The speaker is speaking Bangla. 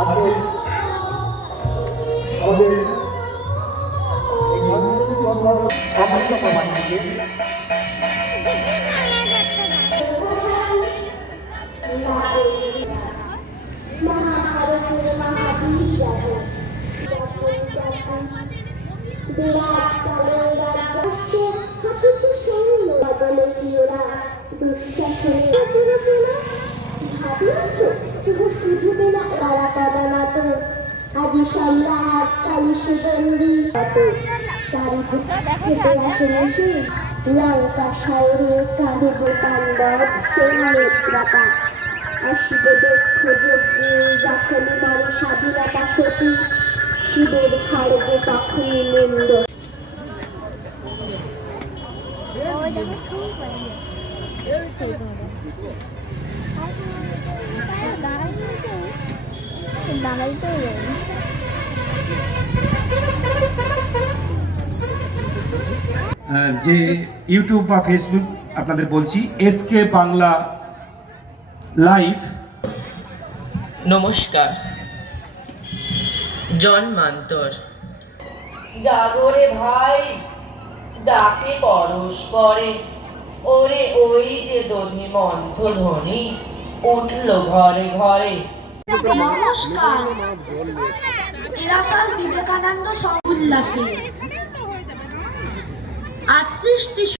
আজকে আমাদের অনুষ্ঠানের সমস্ত লঙ্কা শহরে কাঁদে তাণ্ডব সৈন্যত্রাপা অশুভ দক্ষ যজ্ঞে যখনই মারে স্বাধীনতা সতী শিবের খড়গে তখনই নিন্দ দাঁড়াইতে আহ, যে ইউটিউব বা ফেসবুক আপনাদের বলছি এসকে বাংলা লাইভ নমস্কার। জন্মান্তর জাগরে ভাই ডাকে পরস্পরে ওরে ওই যে দধি মন্থ ধ্বনি উঠল ঘরে ঘরে। নমস্কার। এরাসাল বিবেকানন্দ উল্লাসে। А ты ж